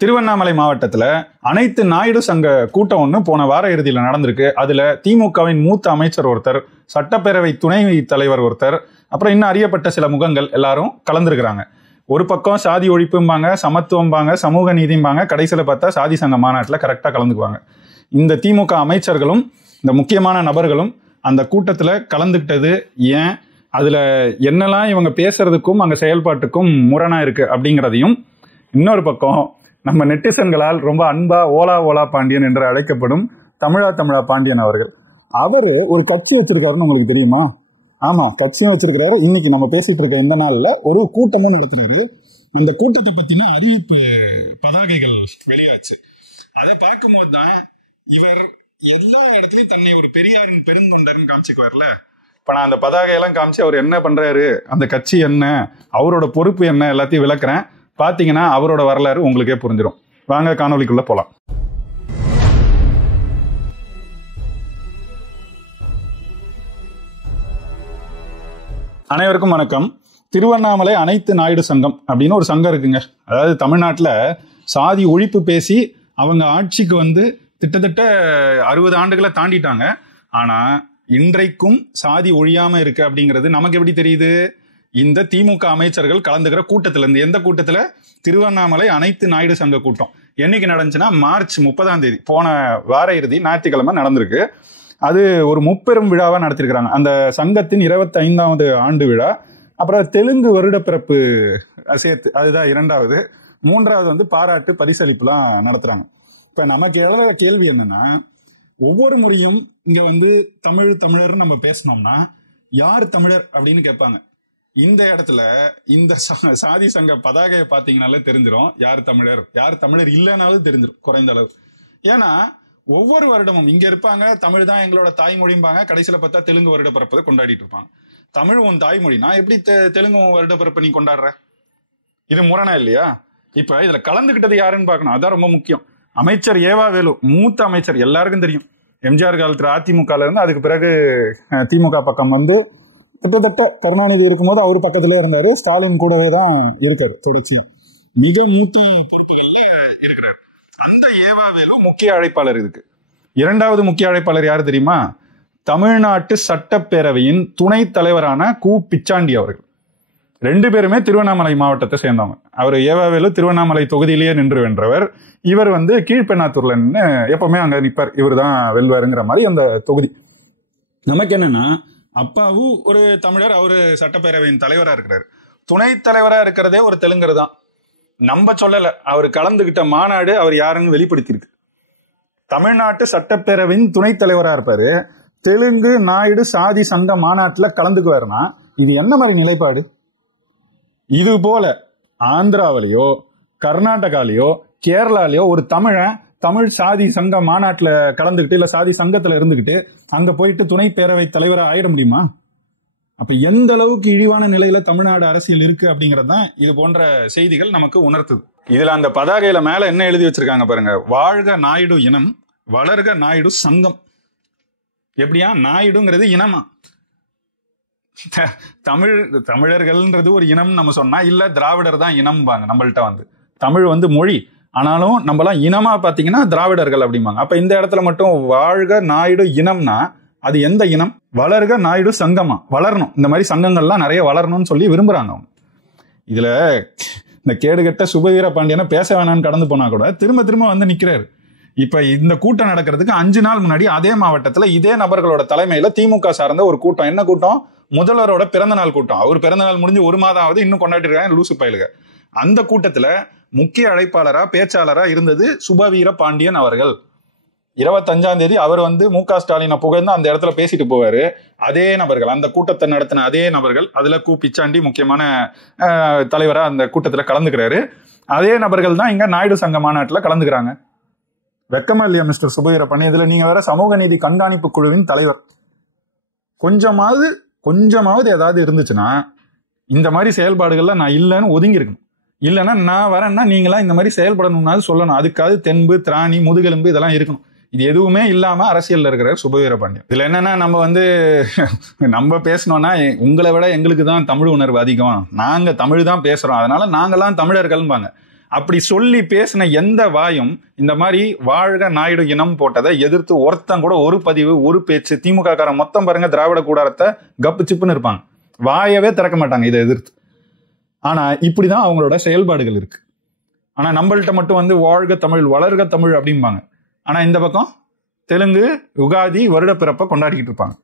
திருவண்ணாமலை மாவட்டத்துல அனைத்து நாயுடு சங்க கூட்டம் ஒன்று போன வார இறுதியில் நடந்திருக்கு. அதுல திமுகவின் மூத்த அமைச்சர் ஒருத்தர், சட்டப்பேரவை துணை தலைவர் ஒருத்தர், அப்புறம் இன்னும் அறியப்பட்ட சில முகங்கள் எல்லாரும் கலந்துருக்கிறாங்க. ஒரு பக்கம் சாதி ஒழிப்பும்பாங்க, சமத்துவம்பாங்க, சமூக நீதிம்பாங்க, கடைசியில் பார்த்தா சாதி சங்க மாநாட்டில் கரெக்டாக கலந்துக்குவாங்க. இந்த திமுக அமைச்சர்களும் இந்த முக்கியமான நபர்களும் அந்த கூட்டத்தில் கலந்துக்கிட்டது ஏன், அதில் என்னெல்லாம் இவங்க பேசுறதுக்கும் அங்கே செயல்பாட்டுக்கும் முரணா இருக்கு அப்படிங்கிறதையும், இன்னொரு பக்கம் நம்ம நெட்டிசன்களால் ரொம்ப அன்பா ஓலா பாண்டியன் என்று அழைக்கப்படும் தமிழா பாண்டியன் அவர்கள், அவரு ஒரு கட்சி வச்சிருக்காருன்னு உங்களுக்கு தெரியுமா? ஆமா, கட்சியும் வச்சிருக்கிறாரு. இன்னைக்கு நம்ம பேசிட்டு இருக்க இந்த நாள்ல ஒரு கூட்டமும் நடத்துறாரு. இந்த கூட்டத்தை பத்தின அறிவிப்பு பதாகைகள் வெளியாச்சு. அதை பார்க்கும்போது தான் இவர் எல்லா இடத்துலயும் தன்னை ஒரு பெரியாரின் பெருந்தொண்டர்னு காமிச்சுக்குவார்ல. இப்ப நான் அந்த பதாகையெல்லாம் காமிச்சு அவர் என்ன பண்றாரு, அந்த கட்சி என்ன, அவரோட பொறுப்பு என்ன, எல்லாத்தையும் விளக்குறேன். பாத்தீங்கன்னா அவரோட வரலாறு உங்களுக்கே புரிஞ்சிடும். வாங்க காணொலிக்குள்ள போலாம். அனைவருக்கும் வணக்கம். திருவண்ணாமலை அனைத்து நாயுடு சங்கம் அப்படின்னு ஒரு சங்கம் இருக்குங்க. அதாவது தமிழ்நாட்டில் சாதி ஒழிப்பு பேசி அவங்க ஆட்சிக்கு வந்து கிட்டத்தட்ட 60 ஆண்டுகளை தாண்டிட்டாங்க. ஆனா இன்றைக்கும் சாதி ஒழியாம இருக்கு அப்படிங்கிறது நமக்கு எப்படி தெரியுது? இந்த திமுக அமைச்சர்கள் கலந்துக்கிற கூட்டத்துல இருந்து. எந்த கூட்டத்துல? திருவண்ணாமலை அனைத்து நாயுடு சங்க கூட்டம். என்னைக்கு நடந்துச்சுன்னா மார்ச் 30ஆம் தேதி, போன வார இறுதி ஞாயிற்றுக்கிழமை நடந்திருக்கு. அது ஒரு முப்பெரும் விழாவா நடத்திருக்கிறாங்க. அந்த சங்கத்தின் 25வது ஆண்டு விழா, அப்புறம் தெலுங்கு வருடப்பிறப்பு சேர்த்து, அதுதான் 2வது. 3வது வந்து பாராட்டு பரிசளிப்புலாம் நடத்துறாங்க. இப்ப நமக்கு எழுத கேள்வி என்னன்னா, ஒவ்வொரு முறையும் இங்க வந்து தமிழர் நம்ம பேசணும்னா யார் தமிழர் அப்படின்னு கேட்பாங்க. இந்த இடத்துல இந்த சாதி சங்க பதாகையை பார்த்தீங்கன்னாலே தெரிஞ்சிடும் யார் தமிழர் இல்லைனாலும் தெரிஞ்சிடும் குறைந்த அளவு. ஏன்னா ஒவ்வொரு வருடமும் இங்க இருப்பாங்க, தமிழ் தான் எங்களோட தாய்மொழிம்பாங்க, கடைசியில பார்த்தா தெலுங்கு வருட பிறப்பதை கொண்டாடிட்டு இருப்பாங்க. தமிழ் உன் தாய்மொழினா எப்படி தெலுங்கு வருட பிறப்பை நீ கொண்டாடுற? இது முரணா இல்லையா? இப்ப இதுல கலந்துகிட்டது யாருன்னு பார்க்கணும். அதான் ரொம்ப முக்கியம். அமைச்சர் ஏவா வேலு, மூத்த அமைச்சர், எல்லாருக்கும் தெரியும். எம்ஜிஆர் காலத்துல அதிமுகல இருந்து அதுக்கு பிறகு திமுக பக்கம் வந்து கிட்டத்தட்ட கருணாநிதி இருக்கும்போது அவர் பக்கத்திலே இருந்தாரு. ஸ்டாலின் கூடவே தான் இருக்காரு தொடர்ச்சியும். மிக மூத்த பொறுப்புகள்ல இருக்கிறார். அந்த ஏவா வேலு முக்கிய அழைப்பாளர். இதுக்கு 2வது முக்கிய அழைப்பாளர் யாரு தெரியுமா? தமிழ்நாட்டு சட்டப்பேரவையின் துணை தலைவரான கு பிச்சாண்டி அவர்கள். 2 பேருமே திருவண்ணாமலை மாவட்டத்தை சேர்ந்தவங்க. அவர் ஏவா வேலு திருவண்ணாமலை தொகுதியிலேயே நின்று வென்றவர். இவர் வந்து கீழ்பெண்ணாத்தூர்ல நின்று எப்பவுமே அங்க நிற்பார். இவர் தான் வெல்வாருங்கிற மாதிரி அந்த தொகுதி. நமக்கு என்னன்னா, அப்பாவும் ஒரு தமிழர், அவரு சட்டப்பேரவையின் தலைவரா இருக்கிறாரு. துணை தலைவரா இருக்கிறதே ஒரு தெலுங்கர் தான். நம்ப சொல்லல, அவர் கலந்துகிட்ட மாநாடு அவர் யாருன்னு வெளிப்படுத்தியிருக்கு. தமிழ்நாட்டு சட்டப்பேரவையின் துணை தலைவரா இருப்பாரு, தெலுங்கு நாயுடு சாதி சங்க மாநாட்டுல கலந்துக்குவாருன்னா இது என்ன மாதிரி நிலைப்பாடு? இது போல ஆந்திராவிலேயோ கர்நாடகாலேயோ கேரளாலேயோ ஒரு தமிழ் சாதி சங்க மாநாட்டுல கலந்துகிட்டு இல்ல சாதி சங்கத்துல இருந்துகிட்டு அங்க போயிட்டு துணை பேரவை தலைவரா ஆயிட முடியுமா? அப்ப எந்த அளவுக்கு இழிவான நிலையில தமிழ்நாடு அரசியல் இருக்கு அப்படிங்கறதுதான் இது போன்ற செய்திகள் நமக்கு உணர்த்துது. இதுல அந்த பதாகையில மேல என்ன எழுதி வச்சிருக்காங்க பாருங்க, வாழ்க நாயுடு இனம், வளர்க நாயுடு சங்கம். எப்படியா? நாயுடுங்கிறது இனமா? தமிழர்கள்ன்றது ஒரு இனம் நம்ம சொன்னா, இல்ல திராவிடர் தான் இனம்பாங்க. நம்மள்ட்ட வந்து தமிழ் வந்து மொழி, ஆனாலும் நம்மலாம் இனமா பாத்தீங்கன்னா திராவிடர்கள் அப்படிம்பாங்க. அப்ப இந்த இடத்துல மட்டும் வாழ்க நாயுடு இனம்னா அது எந்த இனம்? வளர்க நாயுடு சங்கமா? வளரணும், இந்த மாதிரி சங்கங்கள்லாம் நிறைய வளரணும்னு சொல்லி விரும்புறாங்க அவங்க. இதுல இந்த கேடுகட்ட சுபவீர பாண்டியனை பேச வேணான்னு கடந்து போனா கூட திரும்ப வந்து நிக்கிறாரு. இப்ப இந்த கூட்டம் நடக்கிறதுக்கு 5 நாள் முன்னாடி அதே மாவட்டத்துல இதே நபர்களோட தலைமையில திமுக சார்ந்த ஒரு கூட்டம். என்ன கூட்டம்? முதல்வரோட பிறந்தநாள் கூட்டம். அவர் பிறந்தநாள் முடிஞ்சு 1 மாதம் ஆகுது, இன்னும் கொண்டாடி இருக்காங்க லூசு பயலுக. அந்த கூட்டத்துல முக்கிய அழைப்பாளரா பேச்சாளரா இருந்தது சுபவீர பாண்டியன் அவர்கள். 25ஆம் தேதி அவர் வந்து மு.க. ஸ்டாலினை புகழ்ந்து அந்த இடத்துல பேசிட்டு போவாரு. அதே நபர்கள், அந்த கூட்டத்தை நடத்தின அதே நபர்கள், அதுல கு பிச்சாண்டி முக்கியமான தலைவரா அந்த கூட்டத்துல கலந்துக்கிறாரு. அதே நபர்கள் தான் இங்க நாயுடு சங்க மாநாட்டுல கலந்துக்கிறாங்க. வெக்கமா இல்லையா மிஸ்டர் சுபவீர பாண்டியன்? இதுல நீங்க வேற சமூக நீதி கண்காணிப்பு குழுவின் தலைவர். கொஞ்சமாவது ஏதாவது இருந்துச்சுன்னா இந்த மாதிரி செயல்பாடுகள்ல நான் இல்லைன்னு ஒதுங்கி இருக்கணும். இல்லைன்னா நான் வரேன்னா நீங்களா இந்த மாதிரி செயல்படணும்னாவது சொல்லணும். அதுக்காவது தென்பு திராணி முதுகெலும்பு இதெல்லாம் இருக்கணும். இது எதுவுமே இல்லாம அரசியல்ல இருக்கிற சுபவீர பாண்டியன். இதுல என்னன்னா, நம்ம பேசணும்னா உங்களை விட எங்களுக்கு தான் தமிழ் உணர்வு அதிகம், நாங்க தமிழ் தான் பேசுறோம், அதனால நாங்கெல்லாம் தமிழர்கள்பாங்க. அப்படி சொல்லி பேசின எந்த வாயும் இந்த மாதிரி வாழ்க நாயுடு இனம் போட்டதை எதிர்த்து ஒருத்தன் கூட ஒரு பதிவு ஒரு பேச்சு, திமுக காரன் மொத்தம் பாருங்க திராவிட கூடாரத்தை கப்பு சிப்புன்னு இருப்பாங்க, வாயவே திறக்க மாட்டாங்க இதை எதிர்த்து. ஆனா இப்படிதான் அவங்களோட செயல்பாடுகள் இருக்கு. ஆனா நம்மள்ட்ட மட்டும் வந்து வாழ்க தமிழ் வளர்க தமிழ் அப்படிம்பாங்க. ஆனா இந்த பக்கம் தெலுங்கு உகாதி வருட பிறப்பை கொண்டாடிக்கிட்டு இருப்பாங்க.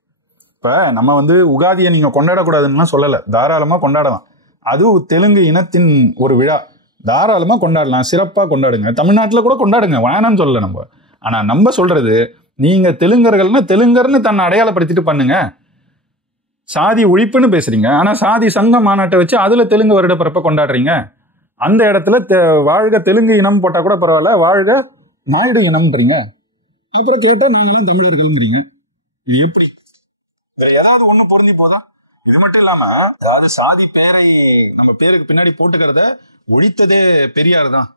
இப்ப நம்ம வந்து உகாதியை நீங்க கொண்டாடக்கூடாதுன்னு சொல்லல, தாராளமா கொண்டாடலாம். அது தெலுங்கு இனத்தின் ஒரு விழா, தாராளமா கொண்டாடலாம், சிறப்பா கொண்டாடுங்க, தமிழ்நாட்டில் கூட கொண்டாடுங்க, வேணான்னு சொல்லல நம்ம. ஆனா நம்ம சொல்றது, நீங்க தெலுங்கர்கள்னா தெலுங்கர்னு தன்னை அடையாளப்படுத்திட்டு பண்ணுங்க. சாதி ஒழிப்புன்னு பேசுறீங்க, ஆனா சாதி சங்க மாநாட்டை வச்சு அதுல தெலுங்கு வருட பிறப்ப கொண்டாடுறீங்க. அந்த இடத்துல வாழ்க தெலுங்கு இனம் போட்டா கூட பரவாயில்ல, வாழ்க நாயுடு இனம்ன்றீங்க. அப்புறம் கேட்டா நாங்கெல்லாம் தமிழர்கள்ங்கிறீங்க. இது எப்படி? ஏதாவது ஒண்ணு பொருந்தி போதா? இது மட்டும் இல்லாம அதாவது சாதி பேரை நம்ம பேருக்கு பின்னாடி போட்டுக்கிறத ஒழித்ததே பெரியார் தான்.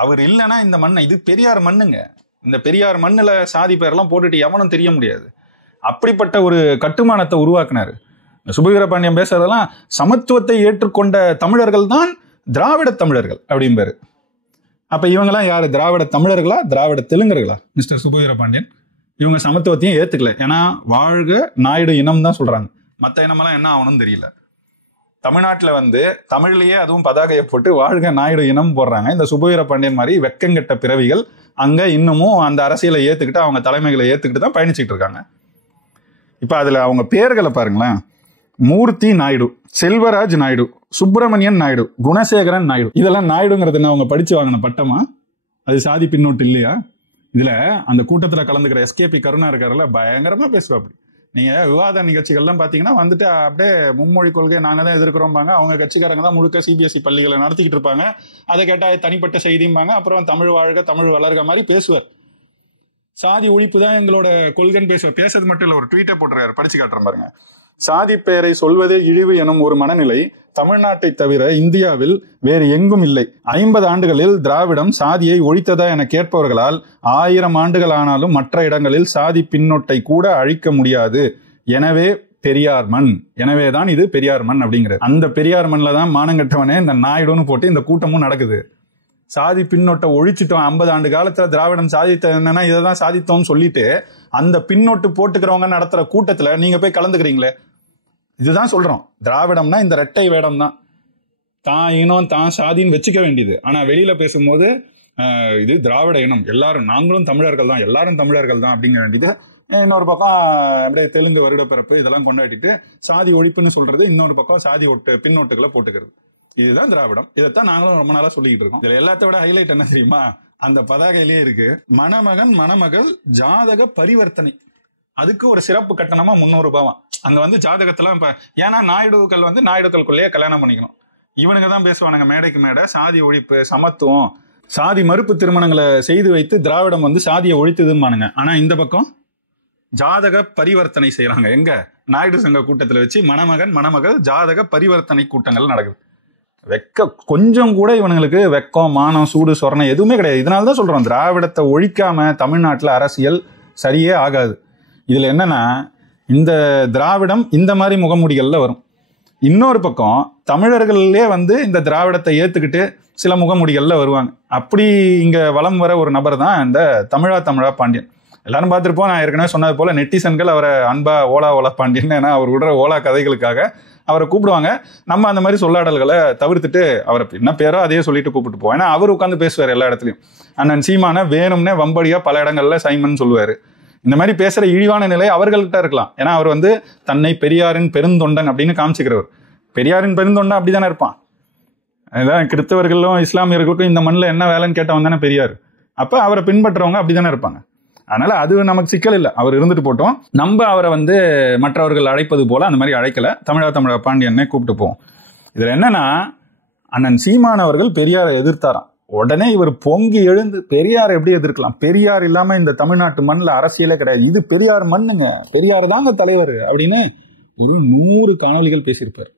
அவர் இல்லைன்னா இந்த மண்ணை, இது பெரியார் மண்ணுங்க, இந்த பெரியார் மண்ணுல சாதி பேரெல்லாம் போட்டுட்டு எவனும் தெரிய முடியாது. அப்படிப்பட்ட ஒரு கட்டுமானத்தை உருவாக்குனாரு. சுபவீர பாண்டியன் பேசுறதெல்லாம் சமத்துவத்தை ஏற்றுக்கொண்ட தமிழர்கள் தான் திராவிட தமிழர்கள் அப்படிம்பாரு. அப்ப இவங்கெல்லாம் யாரு? திராவிட தமிழர்களா திராவிட தெலுங்கர்களா? மிஸ்டர் சுபவீர பாண்டியன் இவங்க சமத்துவத்தையும் ஏத்துக்கல. ஏன்னா வாழ்க நாயுடு இனம் தான் சொல்றாங்க, மற்ற இனமெல்லாம் என்ன ஆகணும்னு தெரியல. தமிழ்நாட்டில் வந்து தமிழ்லயே அதுவும் பதாகையை போட்டு வாழ்க நாயுடு இனம் போடுறாங்க. இந்த சுபவீர பாண்டியன் மாதிரி வெக்கங்கெட்ட பிறவிகள் அங்க இன்னமும் அந்த அரசியலை ஏத்துக்கிட்டு அவங்க தலைமைகளை ஏத்துக்கிட்டு தான் பயணிச்சுட்டு இருக்காங்க. இப்ப அதுல அவங்க பேர்களை பாருங்களேன், மூர்த்தி நாயுடு, செல்வராஜ் நாயுடு, சுப்பிரமணியன் நாயுடு, குணசேகரன் நாயுடு. இதெல்லாம் நாயுடுங்கிறது அவங்க படிச்சு வாங்கின பட்டமா? அது சாதி பின்னோட்டு இல்லையா? இதுல அந்த கூட்டத்துல கலந்துக்கிற எஸ்கேபி கருணா இருக்காருல்ல, பயங்கரமா பேசுவாப்படி. நீங்க விவாத நிகழ்ச்சிகள்லாம் பாத்தீங்கன்னா வந்துட்டு அப்படியே மும்மொழி கொள்கையை நாங்க தான் எதிர்க்கிறோம்பாங்க, அவங்க கட்சிக்காரங்க தான் முழுக்க சிபிஎஸ்இ பள்ளிகளை நடத்திக்கிட்டு இருப்பாங்க, அதை கேட்டா தனிப்பட்ட செய்திம்பாங்க, அப்புறம் தமிழ் வாழ்க தமிழ் வளர்க மாதிரி பேசுவார். சாதி ஒழிப்பு தான் எங்களோட கொள்கைன்னு பேசுவார். பேசுறது மட்டும் இல்ல, ஒரு ட்வீட்டை போட்டுறாரு, படிச்சு காட்டுறேன் பாருங்க. சாதி பெயரை சொல்வதே இழிவு எனும் ஒரு மனநிலை தமிழ்நாட்டை தவிர இந்தியாவில் வேறு எங்கும் இல்லை. 50 ஆண்டுகளில் திராவிடம் சாதியை ஒழித்ததா என கேட்பவர்களால் 1000 ஆண்டுகள் ஆனாலும் மற்ற இடங்களில் சாதி பின்னொட்டை கூட அழிக்க முடியாது. எனவே பெரியார் மண், எனவேதான் இது பெரியார் மண் அப்படிங்கிறது. அந்த பெரியார் மண்ல தான் மானங்கட்டவனே இந்த நாயுடுன்னு போட்டு இந்த கூட்டமும் நடக்குது. சாதி பின்னோட்டை ஒழிச்சிட்டோம், 50 ஆண்டு காலத்துல திராவிடம் சாதித்த என்னன்னா இதைதான் சாதித்தோம்னு சொல்லிட்டு அந்த பின்னோட்டு போட்டுக்கிறவங்க நடத்துற கூட்டத்துல நீங்க போய் கலந்துக்கிறீங்களே, இதுதான் சொல்றோம். திராவிடம்னா இந்த ரெட்டை வேடம் தான், தான் இனம் தான் சாதின்னு வச்சுக்க வேண்டியது. ஆனா வெளியில பேசும்போது இது திராவிட இனம், எல்லாரும் நாங்களும் தமிழர்கள் தான், எல்லாரும் தமிழர்கள் தான் அப்படிங்கிற வேண்டியது. இன்னொரு பக்கம் அப்படியே தெலுங்கு வருட பிறப்பு இதெல்லாம் கொண்டாடிட்டு சாதி ஒழிப்புன்னு சொல்றது, இன்னொரு பக்கம் சாதி பின்னோட்டுகளை போட்டுக்கிறது. இதுதான் திராவிடம். இதைத்தான் நாங்களும் ரொம்ப நாளா சொல்லிக்கிட்டு இருக்கோம். இதுல எல்லாத்த விட ஹைலைட் என்ன தெரியுமா? அந்த பதாகையிலேயே இருக்கு, மணமகன் மணமகள் ஜாதக பரிவர்த்தனை. அதுக்கு ஒரு சிறப்பு கட்டணமா 300 ரூபாய். அங்க வந்து ஜாதகத்துல இப்ப ஏன்னா நாயுடுக்கள் வந்து நாயுடுக்களுக்குள்ளேயே கல்யாணம் பண்ணிக்கணும். இவனுங்க தான் பேசுவானுங்க மேடைக்கு மேடை சாதி ஒழிப்பு சமத்துவம், சாதி மறுப்பு திருமணங்களை செய்து வைத்து திராவிடம் வந்து சாதியை ஒழித்ததுமானுங்க. ஆனா இந்த பக்கம் ஜாதக பரிவர்த்தனை செய்யறாங்க. எங்க? நாயுடு சங்க கூட்டத்துல வச்சு மணமகன் மணமகள் ஜாதக பரிவர்த்தனை கூட்டங்கள் நடக்குது. கொஞ்சம் கூட இவனுங்களுக்கு வெக்கம் மானம் சூடு சொரணை எதுவுமே கிடையாது. இதனாலதான் சொல்றோம், திராவிடத்தை ஒழிக்காம தமிழ்நாட்டுல அரசியல் சரியே ஆகாது. இதுல என்னன்னா இந்த திராவிடம் இந்த மாதிரி முகமூடிகள்ல வரும். இன்னொரு பக்கம் தமிழர்களே வந்து இந்த திராவிடத்தை ஏத்துக்கிட்டு சில முகமூடிகள்ல வருவாங்க. அப்படி இங்க வலம் வர ஒரு நபர் தான் இந்த தமிழா பாண்டியன். எல்லாரும் பார்த்திருப்போம். நான் ஏற்கனவே சொன்னது போல நெட்டிசன்கள் அவரை அன்பா ஓலா பாண்டியன், ஏன்னா அவர் விடுற ஓலா கதைகளுக்காக அவரை கூப்பிடுவாங்க. நம்ம அந்த மாதிரி சொல்லாடல்களை தவிர்த்துட்டு அவரை என்ன பேரோ அதையே சொல்லிட்டு கூப்பிட்டு போவோம். ஏன்னா அவர் உட்காந்து பேசுவார் எல்லா இடத்துலையும். அண்ணன் சீமான வேணும்னே வம்படியா பல இடங்கள்ல சைமன் சொல்லுவாரு. இந்த மாதிரி பேசுற இழிவான நிலை அவர்கள்ட்ட இருக்கலாம். ஏன்னா அவர் வந்து தன்னை பெரியாரின் பெருந்தொண்டன் அப்படின்னு காமிச்சுக்கிறவர். பெரியாரின் பெருந்தொண்டன் அப்படிதானே இருப்பான். அதான் கிறிஸ்தவர்களும் இஸ்லாமியர்களுக்கும் இந்த மண்ணில் என்ன வேலைன்னு கேட்டவன் தானே பெரியார். அப்ப அவரை பின்பற்றவங்க அப்படிதானே இருப்பாங்க. அதனால அது நமக்கு சிக்கல் இல்லை, அவர் இருந்துட்டு போட்டோம். நம்ம அவரை வந்து மற்றவர்கள் அழைப்பது போல அந்த மாதிரி அழைக்கல, தமிழா பாண்டியன்னே கூப்பிட்டு போவோம். இதுல என்னன்னா அண்ணன் சீமான் அவர்கள் பெரியாரை எதிர்த்தாராம். உடனே இவர் பொங்கி எழுந்து பெரியார் எப்படி எதிர்க்கலாம், பெரியார் இல்லாம இந்த தமிழ்நாட்டு மண்ணில் அரசியலே கிடையாது, இது பெரியார் மண்ணுங்க, பெரியார் தாங்க தலைவர் அப்படின்னு ஒரு 100 காணொலிகள் பேசியிருப்பார்.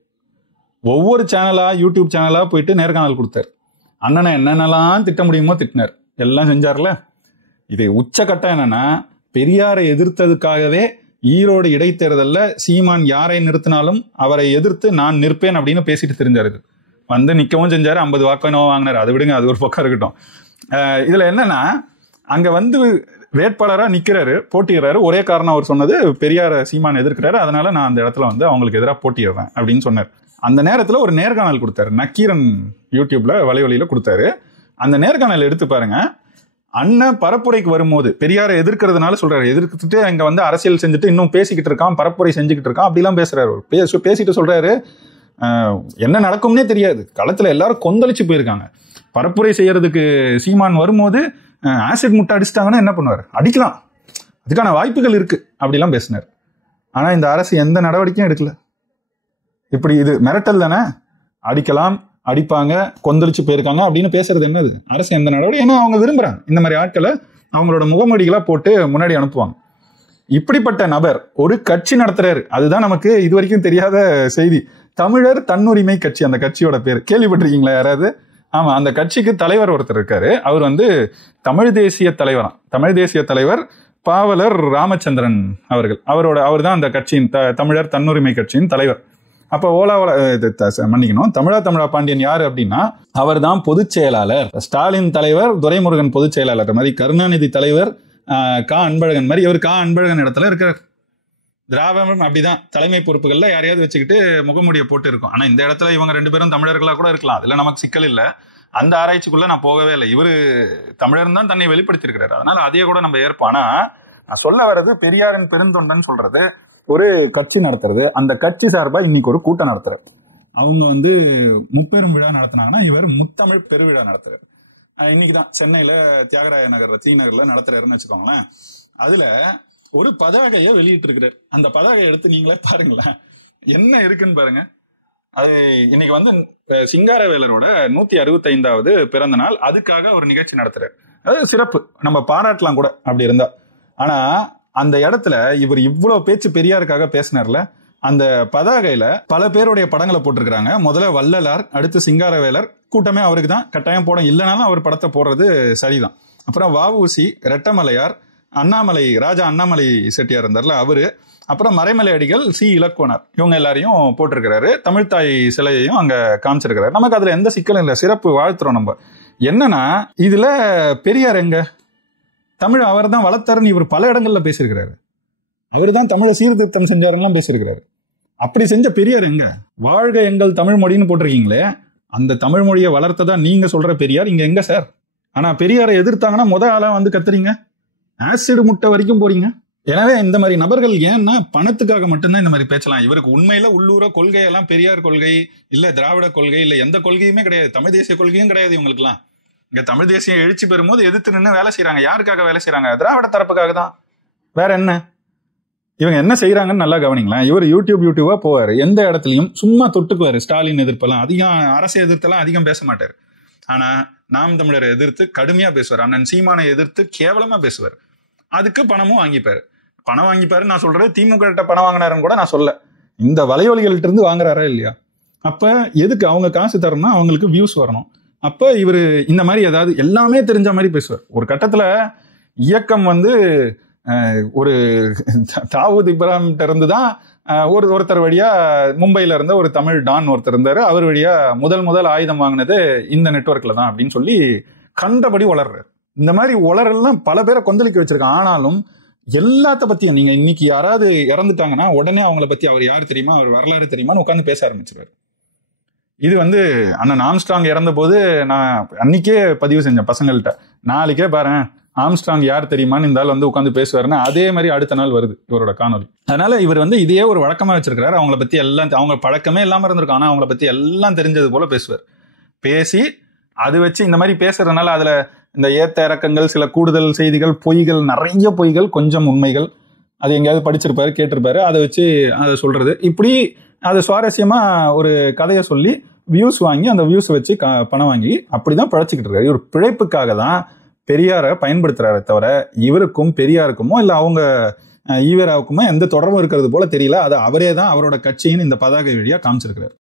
ஒவ்வொரு சேனலா யூடியூப் சேனலா போயிட்டு நேர்காணல் கொடுத்தார். அண்ணனை என்னென்னலாம் திட்ட முடியுமோ திட்டினார், எல்லாம் செஞ்சார்ல. இது உச்சகட்டம் என்னன்னா பெரியாரை எதிர்த்ததுக்காகவே ஈரோடு இடைத்தேர்தல்ல சீமான் யாரை நிறுத்தினாலும் அவரை எதிர்த்து நான் நிற்பேன் அப்படின்னு பேசிட்டு தெரிஞ்சாரு. வந்து நிற்கவும் செஞ்சாரு, 50 வாக்கு வாங்கினாரு. அதை விடுங்க, அது ஒரு பக்கம் இருக்கட்டும். இதுல என்னன்னா, அங்க வந்து வேட்பாளரா நிக்கிறாரு, போட்டிடுறாரு. ஒரே காரணம் அவர் சொன்னது, பெரியார் சீமான் எதிர்க்கிறாரு, அதனால நான் அந்த இடத்துல வந்து அவங்களுக்கு எதிராக போட்டிடுறேன் அப்படின்னு சொன்னார். அந்த நேரத்துல ஒரு நேர்காணல் கொடுத்தாரு, நக்கீரன் யூடியூப்ல வலைவலியில கொடுத்தாரு. அந்த நேர்காணல் எடுத்து பாருங்க. அண்ணன் பரப்புரைக்கு வரும்போது பெரியாரை எதிர்க்கிறதுனால சொல்றாரு, எதிர்த்துட்டு அங்க வந்து அரசியல் செஞ்சுட்டு இன்னும் பேசிக்கிட்டு இருக்கான், பரப்புரை செஞ்சுக்கிட்டு இருக்கான், அப்படிலாம் பேசுறாரு. பேசிட்டு சொல்றாரு, என்ன நடக்கும்னே தெரியாது, களத்துல எல்லாரும் கொந்தளிச்சு போயிருக்காங்க. பரப்புரை செய்யறதுக்கு சீமான் வரும்போது ஆசிட் முட்டை அடிச்சிட்டாங்கன்னா என்ன பண்ணுவார், அடிக்கலாம், அதுக்கான வாய்ப்புகள் இருக்கு, அப்படிலாம் பேசினார். ஆனா இந்த அரசு எந்த நடவடிக்கையும் எடுக்கல. இப்படி இது மிரட்டல் தானே, அடிக்கலாம், அடிப்பாங்க, கொந்தளிச்சு போயிருக்காங்க அப்படின்னு பேசுறது என்னது? அரசு எந்த நடவடிக்கை? ஏன்னா அவங்க விரும்புறாங்க இந்த மாதிரி ஆட்களை அவங்களோட முகமூடிகளா போட்டு முன்னாடி அனுப்புவாங்க. இப்படிப்பட்ட நபர் ஒரு கட்சி நடத்துறாரு, அதுதான் நமக்கு இது வரைக்கும் தெரியாத செய்தி. தமிழர் தன்னுரிமை கட்சி, அந்த கட்சியோட பேர் கேள்விப்பட்டிருக்கீங்களா யாராவது? ஆமா, அந்த கட்சிக்கு தலைவர் ஒருத்தர் இருக்காரு. அவர் வந்து தமிழ் தேசிய தலைவராம். தமிழ் தேசிய தலைவர் பாவலர் ராமச்சந்திரன் அவர்கள். அவர் தான் அந்த கட்சியின் தமிழர் தன்னுரிமை கட்சியின் தலைவர். அப்ப மன்னிக்கணும், தமிழா பாண்டியன் யாரு அப்படின்னா, அவர் தான் பொதுச் செயலாளர். ஸ்டாலின் தலைவர், துரைமுருகன் பொதுச் செயலாளர் மாதிரி, கருணாநிதி தலைவர் கா அன்பழகன் மாதிரி, இவர் கா அன்பழகன் இடத்துல இருக்கிறார். திராவிடம் அப்படிதான் தலைமை பொறுப்புகள்ல யாரையாவது வச்சுக்கிட்டு முகமூடியை போட்டு இருக்கும். ஆனா இந்த இடத்துல இவங்க 2 பேரும் தமிழர்களா கூட இருக்கலாம், அதுல நமக்கு சிக்கல் இல்லை. அந்த ஆராய்ச்சிக்குள்ள நான் போகவே இல்லை. இவரு தமிழர் தான் தன்னை வெளிப்படுத்தியிருக்கிறாரு, அதனால அதையே கூட நம்ம ஏற்போம். ஆனா நான் சொல்ல வர்றது, பெரியாரின் பெருந்தொண்டன் சொல்றது ஒரு கட்சி நடத்துறது, அந்த கட்சி சார்பா இன்னைக்கு ஒரு கூட்டம் நடத்துறாரு. அவங்க வந்து முப்பெரும் விழா நடத்தினாங்கன்னா இவர் முத்தமிழ் பெருவிழா நடத்துறாரு. இன்னைக்குதான் சென்னையில தியாகராய நகர்ல தி நகர்ல நடத்துறாருன்னு வச்சுக்கோங்களேன். அதுல ஒரு பதாகையை வெளியிட்டு இருக்கிறார். அந்த பதாகையை எடுத்து நீங்களே பாருங்களேன், என்ன இருக்குன்னு பாருங்க. அது இன்னைக்கு வந்து சிங்காரவேலரோட 165வது பிறந்த நாள், அதுக்காக ஒரு நிகழ்ச்சி நடத்துறாரு. அது சிறப்பு, நம்ம பாராட்டலாம் கூட அப்படி இருந்தா. ஆனா அந்த இடத்துல இவர் இவ்வளவு பேச்சு பெரியாருக்காக பேசினார்ல, அந்த பதாகையில பல பேருடைய படங்களை போட்டிருக்கிறாங்க. முதல்ல வள்ளலார், அடுத்து சிங்காரவேலர், கூட்டமே அவருக்கு தான், கட்டாயம் போட இல்லைனாலும் அவர் படத்தை போடுறது சரிதான். அப்புறம் வஉசி, ரெட்டமலையார், அண்ணாமலை, ராஜா அண்ணாமலை செட்டியார் இருந்தார்ல அவரு, அப்புறம் மறைமலை அடிகள், சி இலக்குவனார், இவங்க எல்லாரையும் போட்டிருக்கிறாரு. தமிழ்தாய் சிலையையும் அங்க காமிச்சிருக்கிறாரு. நமக்கு அதுல எந்த சிக்கலும் இல்லை, சிறப்பு, வாழ்த்துறோம். நம்ம என்னன்னா, இதுல பெரியார் எங்க? தமிழ் அவர் தான் வளர்த்தாருன்னு இவர் பல இடங்கள்ல பேசியிருக்கிறாரு. அவர் தான் தமிழை சீர்திருத்தம் செஞ்சாருன்னு பேசியிருக்கிறாரு. அப்படி செஞ்ச பெரியார் எங்க? வாழ்க எங்கள் தமிழ் மொழின்னு போட்டிருக்கீங்களே, அந்த தமிழ் மொழியை வளர்த்ததா நீங்க சொல்ற பெரியார் இங்க எங்க சார்? ஆனா பெரியாரை எதிர்த்தாங்கன்னா ஆளா வந்து கத்துறீங்க, ஆசிட் முட்டை வரைக்கும் போறீங்க. எனவே இந்த மாதிரி நபர்கள் ஏன்னா பணத்துக்காக மட்டும்தான் இந்த மாதிரி பேசலாம். இவருக்கு உண்மையில உள்ளூர கொள்கையெல்லாம் பெரியார் கொள்கை இல்ல, திராவிட கொள்கை இல்ல, எந்த கொள்கையுமே கிடையாது, தமிழ் தேசிய கொள்கையும் கிடையாது இவங்களுக்கு எல்லாம். இங்க தமிழ் தேசியம் எழுச்சி பெறும்போது எதிர்த்து நின்று வேலை செய்யறாங்க. யாருக்காக வேலை செய்யறாங்க? திராவிட தரப்புக்காக தான். வேற என்ன? இவங்க என்ன செய்யறாங்கன்னு நல்லா கவனிங்களேன். இவர் யூடியூபா போவாரு, எந்த இடத்துலயும் சும்மா தொட்டுக்குவாரு. ஸ்டாலின் எதிர்ப்பெல்லாம் அதிகம், அரசு எதிர்த்தெல்லாம் அதிகம் பேச மாட்டாரு. ஆனா நாம் தமிழரை எதிர்த்து கடுமையா பேசுவார். அண்ணன் சீமானை எதிர்த்து கேவலமா பேசுவார். அதுக்கு பணமும் வாங்கிப்பாரு. பணம் வாங்கிப்பாரு நான் சொல்றது, திமுக கிட்ட பணம் வாங்கினாருன்னு கூட நான் சொல்ல, இந்த வலைவலிகள்ட்ட இருந்து வாங்குறாரா இல்லையா? அப்ப எதுக்கு அவங்க காசு தரணும்னா அவங்களுக்கு வியூஸ் வரணும். அப்ப இவரு இந்த மாதிரி ஏதாவது எல்லாமே தெரிஞ்ச மாதிரி பேசுவார். ஒரு கட்டத்துல இயக்கம் வந்து ஒரு தாவூத் இப்ராஹிம் இருந்துதான் ஒருத்தர் வழியா மும்பையில இருந்த ஒரு தமிழ் டான் ஒருத்தர் இருந்தாரு, அவர் வழியா முதல் ஆயுதம் வாங்கினது இந்த நெட்வொர்க்ல தான் அப்படின்னு சொல்லி கண்டபடி வளர்றாரு. இந்த மாதிரி உளரெல்லாம் பல பேரை கொந்தளிக்க வச்சிருக்கான். ஆனாலும் எல்லாத்த பத்தியும் நீங்க இன்னைக்கு யாராவது இறந்துட்டாங்கன்னா உடனே அவங்கள பத்தி அவர் யார் தெரியுமா, அவர் வரலாறு தெரியுமான்னு உட்காந்து பேச ஆரம்பிச்சிருக்காரு. இது வந்து அண்ணன் ஆம்ஸ்ட்ராங் இறந்த போது நான் அன்னைக்கே பதிவு செஞ்சேன் பசங்கள்கிட்ட, நாளைக்கே பாரு ஆம்ஸ்ட்ராங் யார் தெரியுமான்னு இந்த ஆள் வந்து உட்காந்து பேசுவாருன்னா அதே மாதிரி அடுத்த நாள் வருது இவரோட காணொலி. அதனால இவர் வந்து இதையே ஒரு வழக்கமா வச்சிருக்கிறாரு. அவங்கள பத்தி எல்லாம், அவங்க பழக்கமே இல்லாம இருந்திருக்கும், ஆனா அவங்கள பத்தி எல்லாம் தெரிஞ்சது போல பேசுவார். பேசி அது வச்சு இந்த மாதிரி பேசுறதுனால அதுல இந்த ஏத்த இறக்கங்கள், சில கூடுதல் செய்திகள், பொய்கள், நிறைய பொய்கள், கொஞ்சம் உண்மைகள், அது எங்கேயாவது படிச்சிருப்பாரு, கேட்டிருப்பாரு, அதை வச்சு அதை சொல்றது. இப்படி அது சுவாரஸ்யமா ஒரு கதையை சொல்லி வியூஸ் வாங்கி அந்த வியூஸ் வச்சு பணம் வாங்கி அப்படிதான் பிழைச்சிக்கிட்டு இருக்காரு. இவர் பிழைப்புக்காக தான் பெரியாரை பயன்படுத்துறாரு தவிர இவருக்கும் பெரியாருக்குமோ இல்ல அவங்க ஈவேராவுக்குமோ எந்த தொடர்பும் இருக்கிறது போல தெரியல. அது அவரே தான் அவரோட கட்சியின் இந்த பதாகை வழியா காமிச்சிருக்கிறார்.